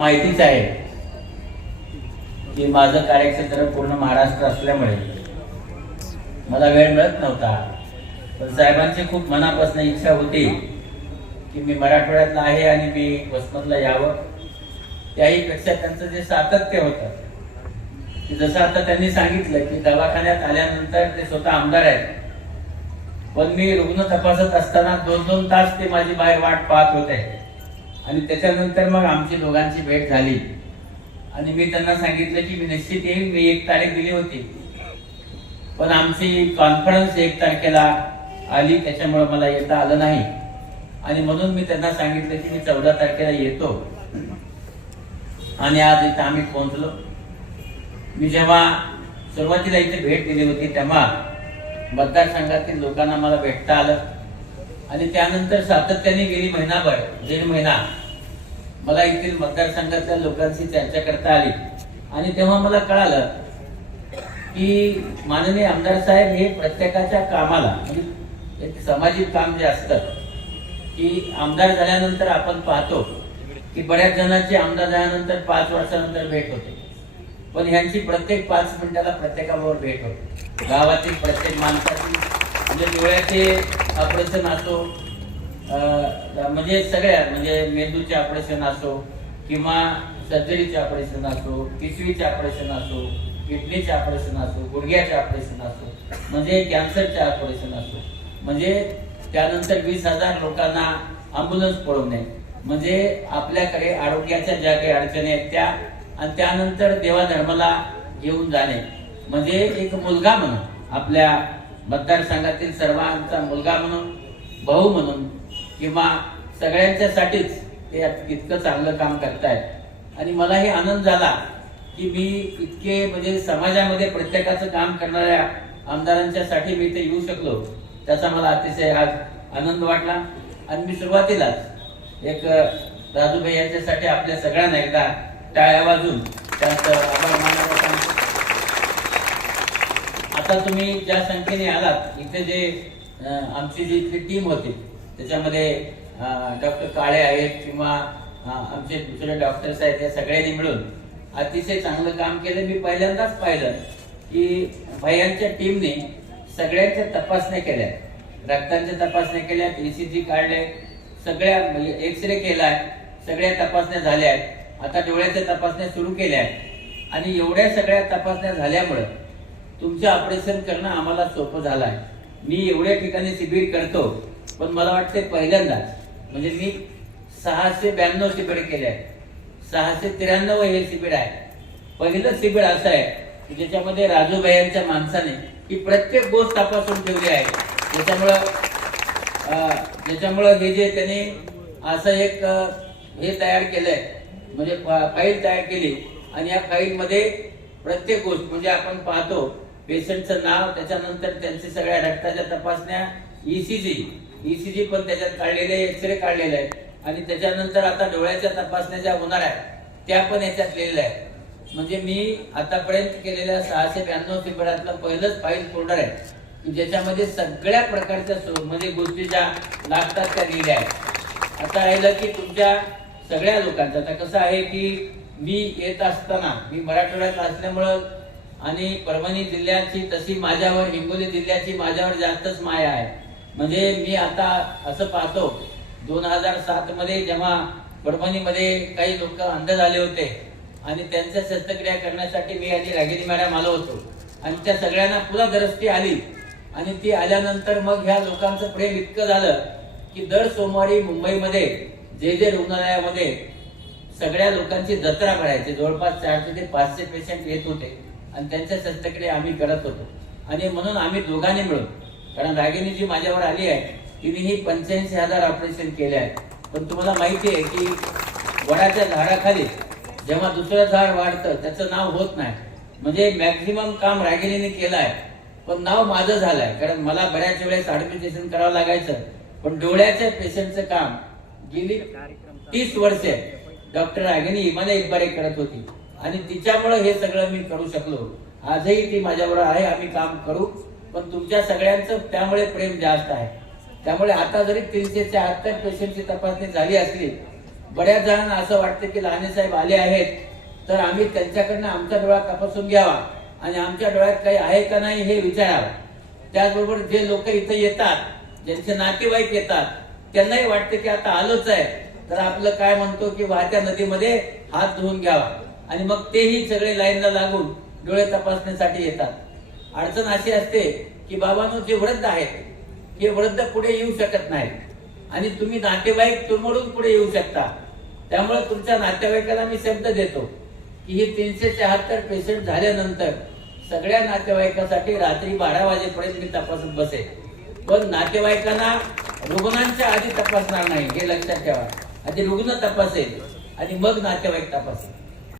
माहितीच आहे की माझं कार्यक्षेत्र पूर्ण महाराष्ट्र असल्यामुळे मला वेळ मिळत नव्हता. पण साहेबांची खूप मनापासून इच्छा होती की मी मराठवाड्यातला आहे आणि मी वसमतला यावं. त्याही पेक्षा त्यांचं जे सातत्य होतं की जसं आता त्यांनी सांगितलं की दवाखान्यात आल्यानंतर ते स्वतः आमदार आहेत, पण मी रुग्ण तपासत असताना 2-2 तास ते माझी बाहेर वाट पाहत होते. आणि त्याच्यानंतर मग आमची दोघांची भेट झाली आणि मी त्यांना सांगितलं की मी निश्चित येईल. मी 1 तारीख दिली होती, पण आमची कॉन्फरन्स 1 तारखेला आली, त्याच्यामुळे मला येता आलं नाही. आणि म्हणून मी त्यांना सांगितलं की मी 14 तारखेला येतो. आणि आज इथं आम्ही पोहोचलो. मी जेव्हा सुरुवातीला इथे भेट दिली होती तेव्हा मतदारसंघातील लोकांना मला भेटता आलं आणि त्यानंतर सातत्याने गेली महिनाभर 1.5 महिना मला येथील मतदारसंघातल्या लोकांशी चर्चा करता आली. आणि तेव्हा मला कळालं की माननीय आमदार साहेब हे प्रत्येकाच्या कामाला, म्हणजे एक सामाजिक काम जे असतं की आमदार झाल्यानंतर आपण पाहतो की बऱ्याच जणांची आमदार झाल्यानंतर 5 वर्षानंतर भेट होते, पण ह्यांची प्रत्येक 5 मिनिटाला प्रत्येकाबरोबर भेट होते. गावातील प्रत्येक माणसाची, म्हणजे डोळ्याचे ऑपरेशन असो, म्हणजे सगळ्या, म्हणजे मेंदूचे ऑपरेशन असो किंवा सर्जरीचे ऑपरेशन असो, पिशवीचे ऑपरेशन असो, किडनीचे ऑपरेशन असो, गुडघ्याचे ऑपरेशन असो, म्हणजे कॅन्सरचे ऑपरेशन असो, म्हणजे त्यानंतर 20,000 लोकांना ॲम्ब्युलन्स पळवणे, म्हणजे आपल्याकडे आरोग्याच्या ज्या काही अडचणी आहेत त्या, आणि त्यानंतर देवाधर्माला घेऊन जाणे, म्हणजे एक मुलगा म्हणून, आपल्या मतदारसंघातील सर्वांचा मुलगा म्हणून, भाऊ म्हणून, किंवा सगळ्यांच्यासाठीच ते इतकं चांगलं काम करतायत. आणि मलाही आनंद झाला की मी इतके, म्हणजे समाजामध्ये प्रत्येकाचं काम करणाऱ्या आमदारांच्यासाठी मी इथे येऊ शकलो, त्याचा मला अतिशय आज आनंद वाटला. आणि मी सुरुवातीलाच एक राजूभाई यांच्यासाठी आपल्या सगळ्यांना एकदा टाळ्या वाजून त्यांचं आभार मानायला सांगतो. आता तुम्ही ज्या संख्येने आलात इथे, जे आमची जी इथली टीम होती त्याच्यामध्ये डॉक्टर काळे आहेत किंवा आमचे दुसरे डॉक्टर्स आहेत, या सगळ्यांनी मिळून अतिशय चांगलं काम केलं. मी पहिल्यांदाच पाहिलं की भैयांच्या टीमने सगळ्यांच्या तपासण्या केल्या, रक्तांच्या तपासण्या केल्या, ECG काढले, सगळ्या एक्सरे केलाय, सगळ्या तपासण्या झाल्या आहेत. आता डोळ्याच्या तपासण्या सुरू केल्या आहेत. आणि एवढ्या सगळ्या तपासण्या झाल्यामुळे तुमचं ऑपरेशन करणं आम्हाला सोपं झालं आहे. मी एवढ्या ठिकाणी शिबिर करतो, पण मला वाटते पहिल्यांदाच, म्हणजे मी 692 शिबिर केले आहेत, 693 हे शिबिर आहे. पहिलं शिबिर असं आहे की ज्याच्यामध्ये राजूभाईंच्या माणसाने ही प्रत्येक गोष्ट तपासून ठेवली आहे. ज्याच्यामुळं हे जे त्यांनी असं एक हे तयार केलंय, म्हणजे फाईल तयार केली, आणि या फाईल मध्ये प्रत्येक गोष्ट, म्हणजे आपण पाहतो पेशंटचं नाव, त्याच्यानंतर त्यांच्या सगळ्या रक्ताच्या तपासण्या, ECG पण त्याच्यात काढलेले, एक्सरे काढलेले आहेत, आणि त्याच्यानंतर आता डोळ्याच्या तपासण्या ज्या होणार आहेत त्या पण याच्यात लिहिलेल्या आहेत. म्हणजे मी आतापर्यंत केलेल्या 692 शिबिरातलं पहिलंच फाईल फोल्डर आहे ज्याच्यामध्ये सगळ्या प्रकारच्या, म्हणजे गोष्टी ज्या लागतात त्या लिहिल्या आहेत. आता राहिलं की तुमच्या सगळ्या लोकांचं, आता कसं आहे की मी येत असताना, मी मराठवाड्यात असल्यामुळं आणि परभणी जिल्ह्याची तशी माझ्यावर, हिंगोली जिल्ह्याची माझ्यावर जास्तच माया आहे. म्हणजे मी आता असं पाहतो, 2007 मध्ये जेव्हा परभणीमध्ये काही लोक अंध झाले होते आणि त्यांच्या शस्त्रक्रिया करण्यासाठी मी आणि रागिनी मॅडम आलो होतो, आणि त्या सगळ्यांना पुन्हा दृष्टी आली. आणि ती आल्यानंतर मग ह्या लोकांचं प्रेम इतकं झालं की दर सोमवारी मुंबईमध्ये जे रुग्णालयामध्ये सगळ्या लोकांची जत्रा भरायची, जवळपास 400 ते 500 पेशंट येत होते आणि त्यांच्या शस्त्रक्रिया आम्ही करत होतो. आणि म्हणून आम्ही दोघांनी मिळून, कारण रागिनी जी माझ्यावर आली आहे तिनेही 85,000 ऑपरेशन केले आहेत. पण तुम्हाला माहिती आहे की वडाच्या झाडाखाली जेव्हा दुसरं झाड वाढतं त्याचं नाव होत नाही, म्हणजे मॅक्झिमम काम रागिनीने केलं आहे, पण नाव माझं झालंय. कारण मला बऱ्याच वेळेस ऍडमिनिस्ट्रेशन करावं लागायचं, पण डोळ्याच्या पेशंटचं काम गेली 30 वर्षे डॉक्टर रागिनी हिमालय इकबारे करत होती, आणि तिच्यामुळे हे सगळं मी करू शकलो. आजही ती माझ्याबरोबर आहे, आम्ही काम करू, पण तुमच्या सगळ्यांचं त्यामुळे प्रेम जास्त आहे. त्यामुळे आता जरी 373 पेशंटची तपासणी झाली असली, बऱ्याच जणांना असं वाटतं की लहाने साहेब आले आहेत तर आम्ही त्यांच्याकडनं आमचा डोळा तपासून घ्यावा आणि आमच्या डोळ्यात काही आहे का नाही हे विचारावं. त्याचबरोबर जे लोक इथे येतात, ज्यांचे नातेवाईक येतात, त्यांनाही वाटतं की आता आलोच आहे तर आपलं काय म्हणतो की वाहत्या नदीमध्ये हात धुवून घ्यावा आणि मग तेही सगळे लाईनला लागून डोळे तपासण्यासाठी येतात. अडचण अशी असते की बाबांनो, जे वृद्ध आहेत हे वृद्ध पुढे येऊ शकत नाहीत आणि तुम्ही नातेवाईक तुमडून पुढे येऊ शकता. त्यामुळे तुमच्या नातेवाईकाला मी शब्द देतो की हे 374 पेशंट झाल्यानंतर सगळ्या नातेवाईकासाठी रात्री 12 वाजेपर्यंत मी तपासत बसेल, पण नातेवाईकांना रुग्णांच्या आधी तपासणार नाही, हे लक्षात ठेवा. आधी रुग्ण तपासेल आणि मग नातेवाईक तपासेल.